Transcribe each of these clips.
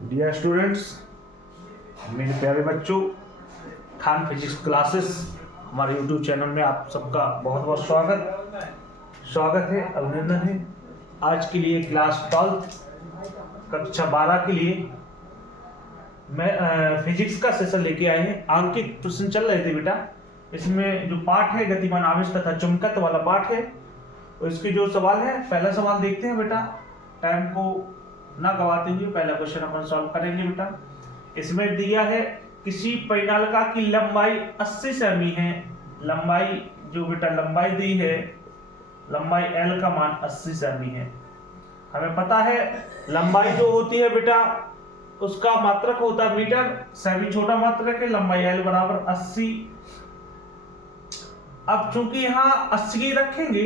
Dear students, मेरे प्यारे बच्चों, खान फिजिक्स क्लासेस हमारे यूट्यूब चैनल में आप सबका बहुत बहुत स्वागत है, अभिनंदन है। आज के लिए क्लास 12 कक्षा 12 के लिए मैं फिजिक्स का सेशन लेके आए हैं। आंकिक प्रश्न चल रहे थे बेटा। इसमें जो पाठ है गतिमान आवेश तथा चुंबकत्व वाला पाठ है, और इसके जो सवाल है, पहला सवाल देखते हैं बेटा। टाइम को ना गवाते हुए पहला क्वेश्चन अपन सॉल्व करेंगे बेटा। इसमें दिया है किसी परिनालिका की लंबाई 80 सेमी है। लंबाई जो बेटा लंबाई दी है, लंबाई L का मान 80 सेमी है। हमें पता है लंबाई जो होती है बेटा उसका मात्रक होता है मीटर, सेमी छोटा मात्रक है, लंबाई L बराबर 80। अब चूंकि यहाँ 80 रखेंगे,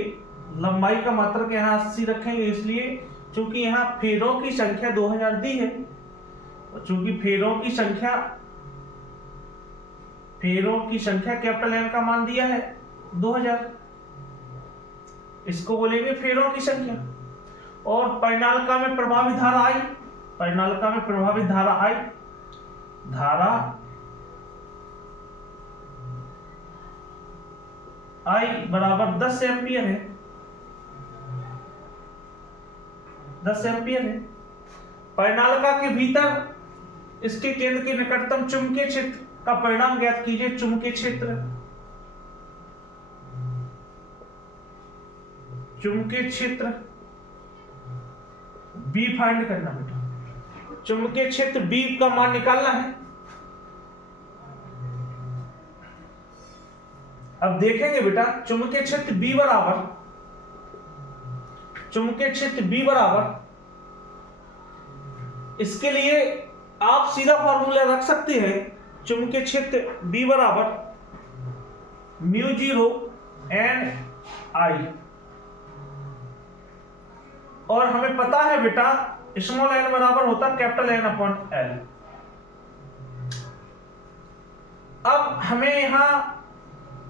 लंबाई का मात्रक यहाँ 80 रखेंगे, इसलिए चूंकि यहाँ फेरों की संख्या 2000 दी है, और चूंकि फेरों की संख्या कैपिटल N का मान दिया है 2000, इसको बोलेंगे फेरों की संख्या। और परिनालिका में प्रभावित धारा I, परिनालिका में प्रभावित धारा I, धारा I बराबर 10 एम्पियर है, 10 एम्पियर है। परिनालिका के भीतर इसके केंद्र के निकटतम चुंबकीय क्षेत्र का परिणाम ज्ञात कीजिए। चुंबकीय क्षेत्र B फाइंड करना बेटा। चुंबकीय क्षेत्र B का मान निकालना है। अब देखेंगे बेटा चुंबकीय क्षेत्र B बराबर, इसके लिए आप सीधा फॉर्मूला रख सकते हैं। चुंबकीय क्षेत्र B बराबर μ0 n I, और हमें पता है बेटा स्मॉल n बराबर होता कैपिटल N अपॉन L। अब हमें यहां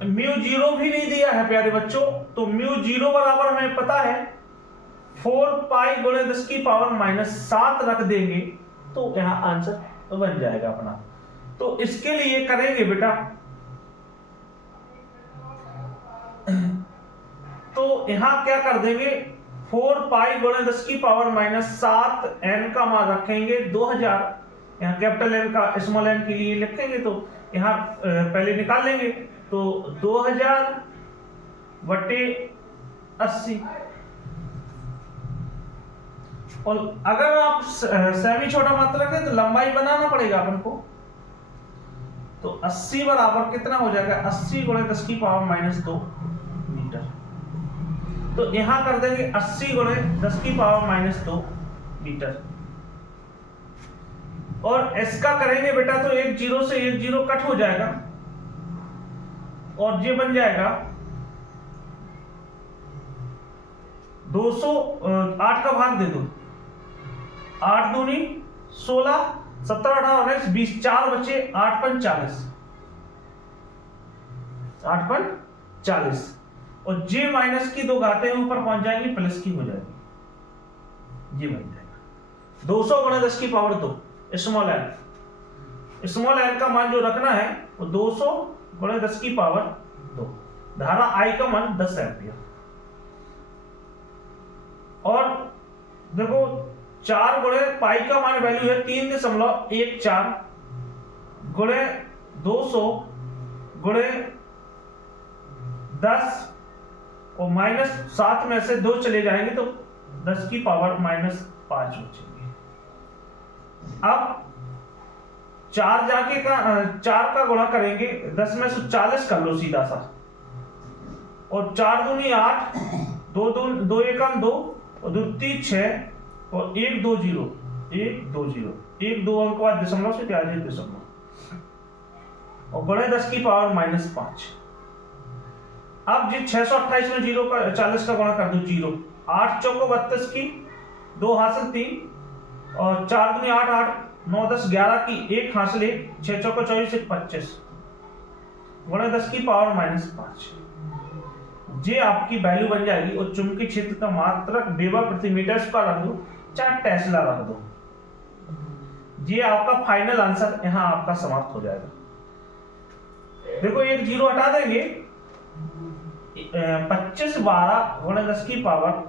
μ0 भी नहीं दिया है प्यारे बच्चों, तो μ0 बराबर हमें पता है 4 पाई गुणे 10 की पावर -7 रख देंगे तो यहां आंसर बन जाएगा अपना। तो इसके लिए करेंगे बेटा, तो यहां क्या कर देंगे 4 पाई गुणे 10 की पावर -7, n का मान रखेंगे 2000, यहाँ कैपिटल N का स्मॉल n के लिए लिखेंगे, तो यहाँ पहले निकाल लेंगे, तो 2000 बटे 80। और अगर आप सेमी छोटा मात्रक है तो लंबाई बनाना पड़ेगा अपन को, तो 80 बराबर कितना हो जाएगा 80 गुणे 10 की पावर -2 मीटर। तो यहां कर देंगे 80 गुणे 10 की पावर -2 मीटर। और इसका करेंगे बेटा तो 1 0 से 1 0 कट हो जाएगा, और ये बन जाएगा 200, 8 का भाग दे दो, 8 दूनी 16, 17 18 19 20, 4 बचे, 8 5 40, 8 5 40, और जे माइनस की 2 घातें ऊपर पहुंच जाएंगी, प्लस की हो जाएगी, ये बन जाएगा 200 गुणा 10 की पावर 2 स्मॉल n का मान जो रखना है वो 200 गुणा 10 की पावर 2। धारा I का मान 10 एम्पियर। और देखो 4 गुणे पाई का मान वैल्यू है 3.14 गुणे 200 गुणे 10, और -7 में से 2 चले जाएंगे तो 10 की पावर -5 बचेंगे। अब 4 जाके का 4 का गुणा करेंगे, 10 में से 40 कर लो सीधा सा, और 4 दूनी 8, 2 एकम 2, और 2 3 6, और 1 2 0 1 2 0, 1 2 अंक बाद दशमलव से क्या जाए दशमलव, और गुणे 10 की पावर -5। अब जी 628 में 0 का 40 का गुणा कर दो 0, 8 चौको 32 की, 2 हासिल 3, और 4 दूनी 8 8, 9 10 11 की 1 हासिल 1, 6 चौको 24 1 25, गुणे 10 की पावर -5। ये आपकी वैल्यू बन जाएगी। और चुंबकीय क्षेत्र का मात्रक वेबर प्रति मीटर स्क्वायर रख दो, चाहे टेस्ला रख दो। ये आपका फाइनल आंसर यहाँ आपका समाप्त हो जाएगा। देखो एक जीरो हटा देंगे, 25 12 गुणे 10 की पावर,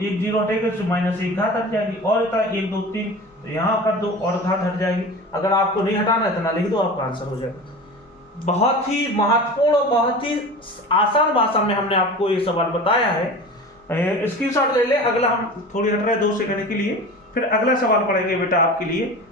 एक जीरो हटेगा तो माइनस एक घात हट जाएगी, और 1 2 3 तो यहाँ कर दो और घात हट जाएगी। अगर आपको नहीं हटाना है तो ना लिख दो, आपका आंसर हो जाएगा। बहुत ही महत्वपूर्ण और बहुत ही आसान भाषा में हमने आपको ये सवाल बताया है। स्क्रीनशॉट ले ले। अगला हम थोड़ी हट रहे 2 सेकंड के लिए, फिर अगला सवाल पढ़ेंगे बेटा आपके लिए।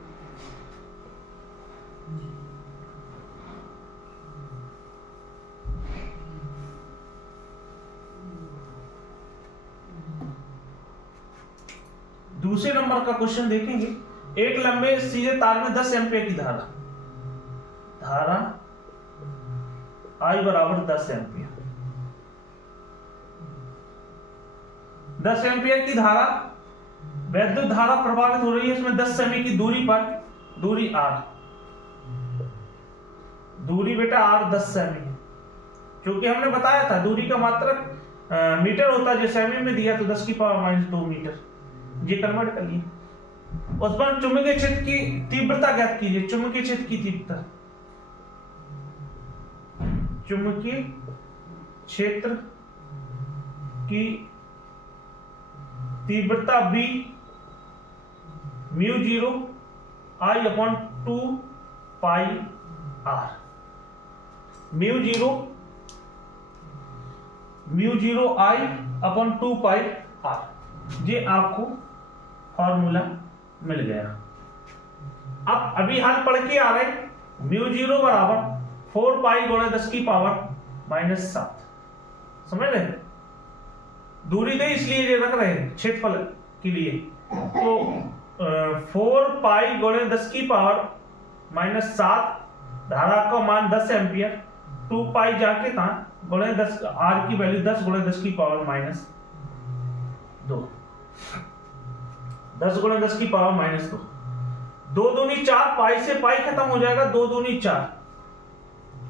दूसरे नंबर का क्वेश्चन देखेंगे। एक लंबे सीधे तार में 10 एम्पीयर की धारा I बराबर 10 एम्पीयर, 10 एम्पीयर की धारा वैद्युत धारा प्रभावित हो रही है इसमें 10 सेमी की दूरी पर, दूरी R, दूरी बेटा R 10 सेमी है, क्योंकि हमने बताया था दूरी का मात्रक मीटर होता है, जो सेमी में दिया तो 10 की पावर -2 मीटर, ये कन्वर्ट कर लिए। उस पर चुंबकीय क्षेत्र की तीव्रता ज्ञात कीजिए। चुंबकीय क्षेत्र की तीव्रता, चुंबकीय क्षेत्र की तीव्रता B μ0 I/2 पाई R, μ0 I/2 पाई R, ये आपको फॉर्मूला मिल गया। अब अभी हाल पढ़ के आ रहे, μ0 बराबर 4 पाई गुणा 10 की पावर -7, समझ रहे? दूरी दे इसलिए ये रख रहे हैं क्षेत्रफल के लिए, तो 4 पाई गुणा 10 की पावर -7, धारा का मान 10 एम्पियर, 2 पाई जाके था गुणा 10, R की वैल्यू 10 गुणा 10 की पावर -2, 10 गुणा 10 की पावर -2, 2 दूनी 4, पाई से पाई खत्म हो जाएगा, 2 दूनी 4,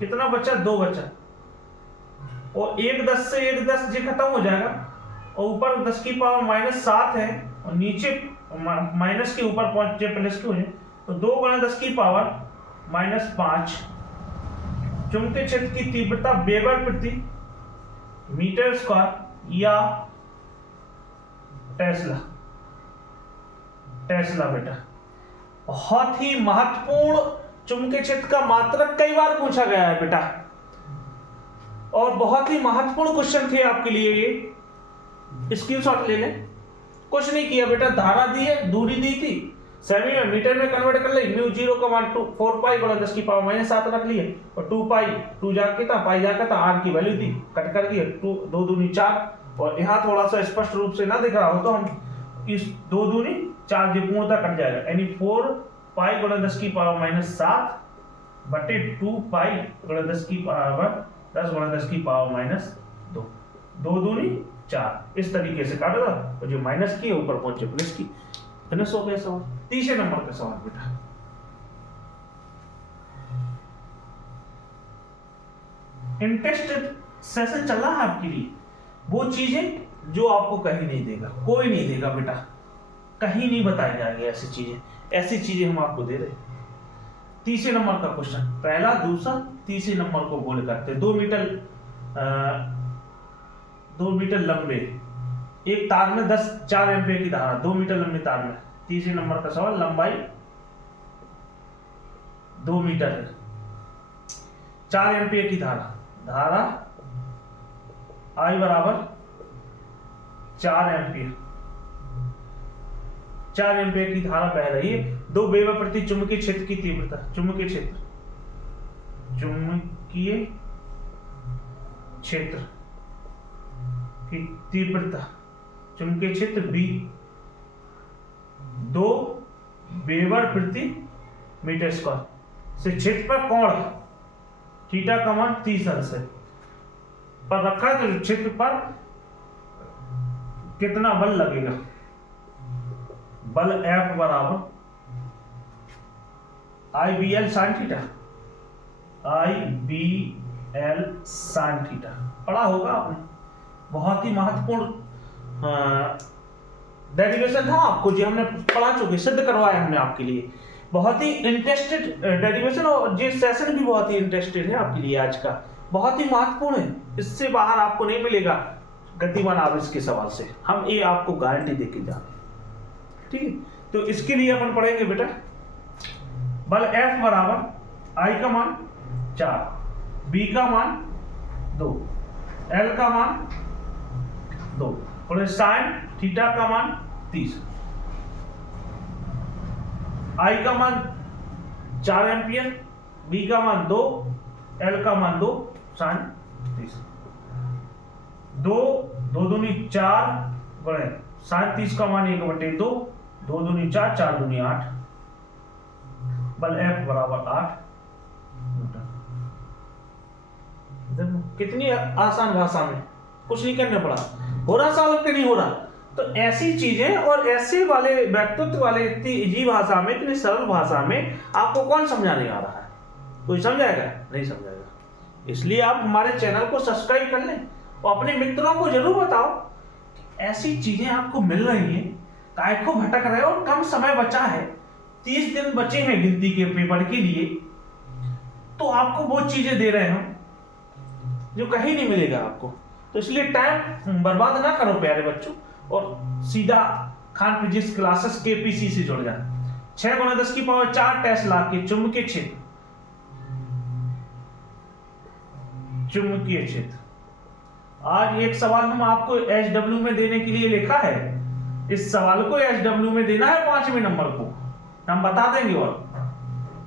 कितना बचा? 2 बचा, और 1 10 से 1 10 ये खत्म हो जाएगा, और ऊपर 10 की पावर -7 है, और नीचे माइनस के ऊपर पहुंचे प्लस के हो जाए, तो 2 गुणा 10 की पावर -5। चुंबकीय क्षेत्र की तीव्रता वेबर प्रति मीटर स्क्वायर या टेस्ला बेटा, बहुत ही महत्वपूर्ण चुंबकीय क्षेत्र का मात्रक कई बार पूछा गया है बेटा, और बहुत ही महत्वपूर्ण क्वेश्चन थे आपके लिए ये। स्क्रीनशॉट ले लें। कुछ नहीं किया बेटा, धारा दी है, दूरी दी थी, सेमी में मीटर में कन्वर्ट कर ली, μ0 का मान 4 पाई गुणा 10 की पावर -7 रख लिए, और 2 पाई 2 जाके था, पाई जाकर था, R की वैल्यू दी, कट कर दिया, 2 दूनी 4, और यहाँ थोड़ा सा स्पष्ट रूप से ना दिख रहा हो तो हम इस 2 दूनी 4 जो पूर्णतः कट जाएगा, यानी 4 पाई गुणा 10 की पावर -7 बटे 2 पाई गुणा 10 की पावर 10 गुणा 10 की पावर -2, 2 दूनी 4, इस तरीके से काटेगा, और जो माइनस की ऊपर पहुंचे प्लस की, फिनिश हो गया सवाल। तीसरे नंबर का सवाल बेटा, इंटरेस्टेड सेशन चल रहा है आपके लिए, वो चीजें जो आपको कहीं नहीं देगा, कोई नहीं देगा बेटा, कहीं नहीं बताई जाएगी ऐसी चीजें हम आपको दे रहे। तीसरे नंबर का क्वेश्चन, पहला दूसरा तीसरे नंबर को गोल करते हैं। 2 मीटर लंबे एक तार में 4 एम्पीयर की धारा, 2 मीटर लंबे तार में, तीसरे नंबर का सवाल, लंबाई 2 मीटर है, 4 एम्पीयर की धारा I बराबर 4 एम्पीयर, 4 एम्पीयर की धारा बह रही है, 2 वेबर प्रति चुंबकीय क्षेत्र की तीव्रता, चुंबकीय क्षेत्र की तीव्रता, चुंबकीय क्षेत्र B 2 वेबर प्रति मीटर स्क्वायर से क्षेत्र पर कोण थीटा का मान 30 अंश है पर रखा है, तो क्षेत्र पर कितना बल लगेगा? बल F बराबर IBL sin theta, IBL sin theta पढ़ा होगा आपने, बहुत ही महत्वपूर्ण डेरिवेशन था आपको, जो हमने पढ़ा चुके, सिद्ध करवाया हमने आपके लिए। बहुत ही इंटरेस्टेड डेरिवेशन, और ये सेशन भी बहुत ही इंटरेस्टेड है आपके लिए आज का, बहुत ही महत्वपूर्ण है, इससे बाहर आपको नहीं मिलेगा गतिमान आवेश के सवाल से, हम ये आपको गारंटी देके जा रहे हैं, ठीक है। तो इसके लिए अपन पढ़ेंगे बेटा, बल F बराबर I का मान 4, B का मान 2, L का मान 2 और साइन थीटा का मान 30, I का मान 4 एम्पियर, B का मान 2, L का मान 2, साइन 30, 2 2 दूनी 4 गुणे साइन 30 का मान 1/2, 2 दूनी 4, 4 दूनी 8, बल F बराबर 8 न्यूटन। देखो कितनी आसान भाषा में, कुछ नहीं करना पड़ा, हो रहा सॉल्व कि नहीं हो रहा। तो ऐसी चीजें और ऐसे वाले व्यक्तित्व वाले इतनी इजी भाषा में, इतनी सरल भाषा में आपको कौन समझाने आ रहा है? कोई समझाएगा? नहीं समझाएगा। इसलिए आप हमारे चैनल को सब्सक्राइब कर लें और अपने मित्रों को जरूर बताओ ऐसी चीजें आपको मिल रही हैं, काय को भटक रहे हो, और कम समय बचा है, 30 दिन बचे हैं गिनती के पेपर के लिए, तो आपको वो चीजें दे रहे हैं जो कहीं नहीं मिलेगा आपको। तो इसलिए टाइम बर्बाद ना करो प्यारे बच्चों, और सीधा खान फिजिक्स क्लासेस KPC से जुड़ जाए। 6 × 10⁴ टेस्ला के चुंबकीय क्षेत्र, चुंबकीय क्षेत्र। आज एक सवाल हम आपको SW में देने के लिए लिखा है, इस सवाल को SW में देना है 5वें नंबर को, हम बता देंगे। और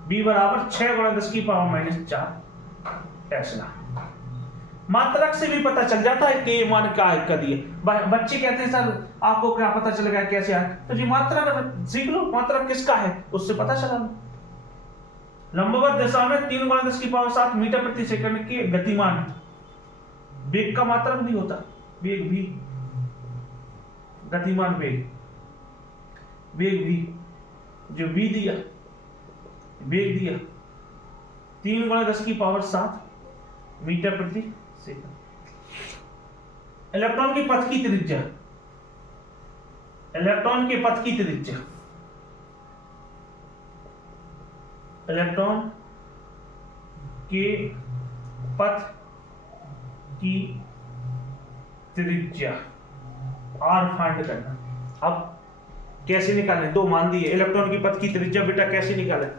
B बराबर 6 × 10⁻⁴ टेस्ला। मात्रक से भी पता चल जाता है कि ये मान क्या है दिए। बच्चे कहते हैं सर आपको क्या पता चलेगा कैसे आए, तो जी मात्रक सीख लो, मात्रक किसका है उससे पता चला लो। लंबवत दिशा में 3 × 10⁻⁷ मीटर प्रति सेकंड के गतिमान है। वेग का मात्रक भी होता, वेग भी, गतिमान वेग, वेग भी, जो v दिया, वेग दिया 3 × 10⁻⁷ मीटर प्रति सेकंड। इलेक्ट्रॉन के पथ की त्रिज्या, इलेक्ट्रॉन के पथ की त्रिज्या, इलेक्ट्रॉन के पथ की त्रिज्या R फाइंड करना। अब कैसे निकालें? 2 मान दिए, इलेक्ट्रॉन की पथ की त्रिज्या बेटा कैसे निकालें?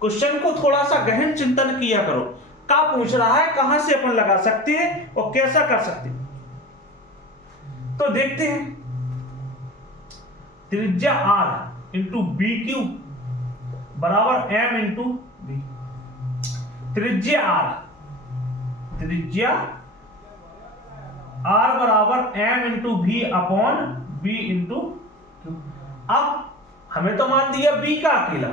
क्वेश्चन को थोड़ा सा गहन चिंतन किया करो, क्या पूछ रहा है, कहां से अपन लगा सकते हैं और कैसा कर सकते हैं। तो देखते हैं, त्रिज्या R इंटू BQ बराबर M इंटू B। त्रिज्या R बराबर M into V upon B into Q। अब हमें तो मान दिया B का अकेला,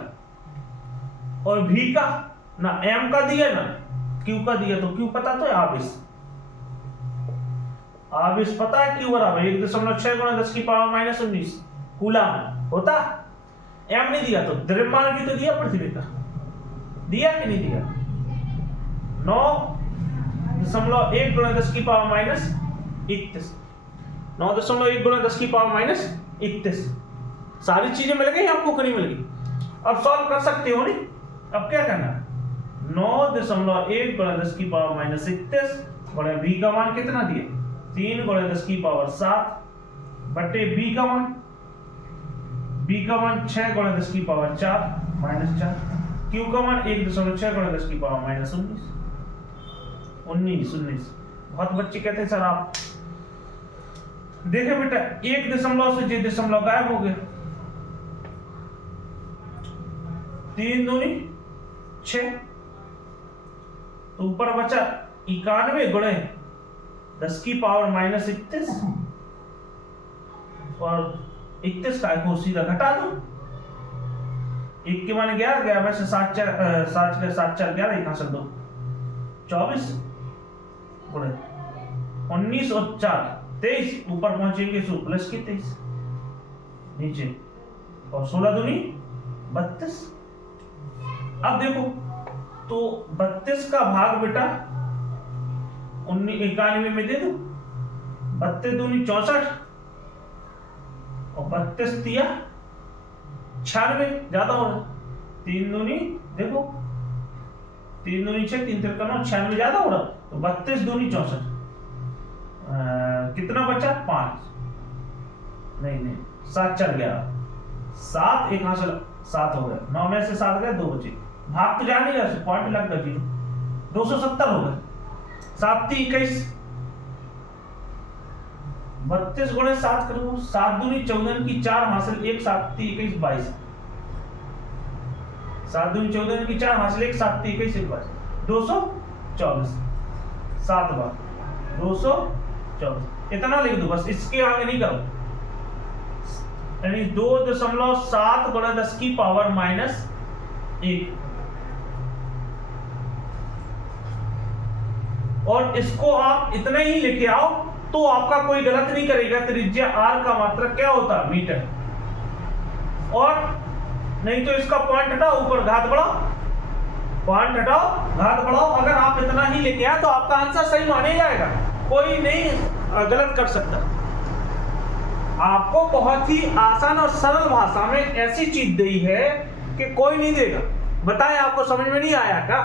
और V का ना M का दिया ना Q का दिया, तो Q पता तो है, आवेश पता है, Q बराबर 1.6 × 10⁻⁻19 कूलम होता। M नहीं दिया तो द्रव्यमान भी तो दिया पृथ्वी का, दिया कि नहीं दिया? 9.1 × 10⁻31, 9.1 × 10⁻31। सारी चीजें मिल गई आपको कि नहीं मिल गई? अब सॉल्व कर सकते हो नहीं? अब क्या करना? 9.1 × 10⁻31 बड़े B का मान कितना दिए? 3 × 10⁻⁷ बटे B का मान, B का मान 6 × 10⁻⁴ -4, Q का मान 1.6 × 10⁻19। बहुत बच्चे कहते हैं सर आप देखे बेटा 1 दशमलव से जे दशमलव गायब हो गए, 3 दूनी 6, तो ऊपर बचा 91 गुणे 10⁻⁻31 और 31 का को सीधा घटा दो। 1 के मान 11 गया, वैसे 7 4 11 कहां से 2 24 गुणे 19 और 4 23, ऊपर पहुंचेंगे सो प्लस के 23 नीचे, और 16 दूनी 32। अब देखो तो 32 का भाग बेटा 91 में दे दो, 32 दूनी 64 और 32 दिया 96, ज्यादा हो रहा, 3 दूनी देखो 3 दूनी 6, 3 तिरका 9, 96 ज्यादा हो रहा, तो 32 दूनी 64, कितना बचा 5, नहीं 7 चल गया, 7 एक हासिल 7 हो गया, 9 में से 7 गए 2 बचे, भाग तो जा नहीं रहा, पॉइंट लग गया 0, 270 हो गए, 7 × 21, 32 गुणे 7 करो, 7 दूनी 14 की 4 हासिल 1, 7 × 21 22, 7 दूनी 14 की 4 हासिल 1, 7 × 21 22, 224, 7 बार 224, इतना लिख दो बस, इसके आगे नहीं करो, यानी 2.7 गुणा 10 की पावर -1, और इसको आप इतने ही लेके आओ तो आपका कोई गलत नहीं करेगा। त्रिज्या r का मात्रक क्या होता है मीटर, और नहीं तो इसका पॉइंट हटाओ, ऊपर घात बढ़ाओ, पॉइंट हटाओ घात बढ़ाओ, अगर आप इतना ही लेके आए तो आपका आंसर सही माने जाएगा, कोई नहीं गलत कर सकता। आपको बहुत ही आसान और सरल भाषा में ऐसी चीज दी है कि कोई नहीं देगा। बताएं आपको समझ में नहीं आया क्या?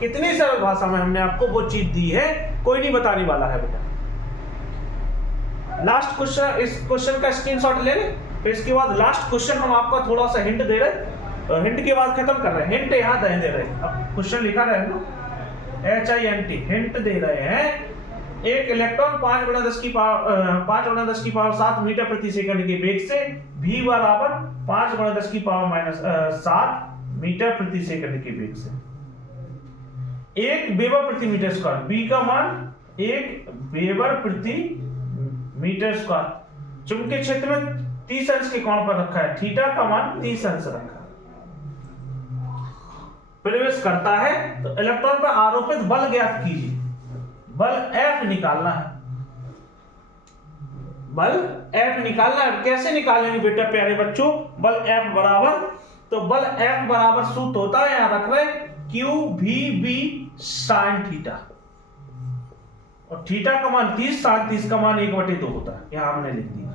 कितनी सरल भाषा में हमने आपको वो चीज दी है, कोई नहीं बताने वाला है बेटा। लास्ट क्वेश्चन, इस क्वेश्चन का स्क्रीनशॉट ले लें, फिर इसके बाद लास्ट क्वेश्चन हम आपको थोड़ा सा हिंट दे रहे, हिंट के बाद खत्म कर रहे हैं। हिंट यहाँ दे रहे हैं, अब क्वेश्चन लिखा रहे ना HINT, हिंट दे रहे हैं। एक इलेक्ट्रॉन 5 × 10 की पावर 7 मीटर प्रति सेकंड के वेग से v बराबर 5 × 10 की पावर -7 मीटर प्रति सेकंड के वेग से 1 वेबर प्रति मीटर स्क्वायर, b का मान 1 वेबर प्रति मीटर स्क्वायर चुंबकीय क्षेत्र में 30 अंश के कोण पर रखा है, थीटा का मान 30 अंश रखा है, प्रवेश करता है, तो इलेक्ट्रॉन पर आरोपित बल ज्ञात कीजिए। बल F निकालना है, बल F निकालना है। कैसे निकालेंगे बेटा प्यारे बच्चों? बल F बराबर, तो बल F बराबर सूत्र होता है, यहां रख रहे QVB sin थीटा, और थीटा का मान 30, sin 30 का मान 1/2 होता है, यहां हमने लिख दिया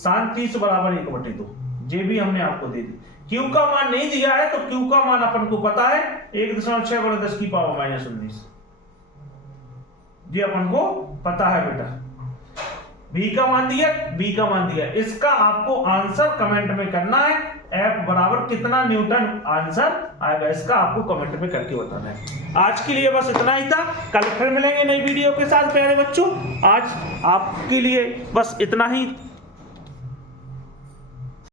sin 30 बराबर 1/2, जे भी हमने आपको दे दी। Q का मान नहीं दिया है, तो Q का मान अपन को पता है 1.6 × 10 की पावर -19, ये अपन को पता है बेटा। B का मान दिया, इसका आपको आंसर कमेंट में करना है। F बराबर कितना न्यूटन आंसर आएगा, इसका आपको कमेंट में करके बताना है। आज के लिए बस इतना ही था, कल फिर मिलेंगे नई वीडियो के साथ प्यारे बच्चों। आज आपके लिए बस इतना ही।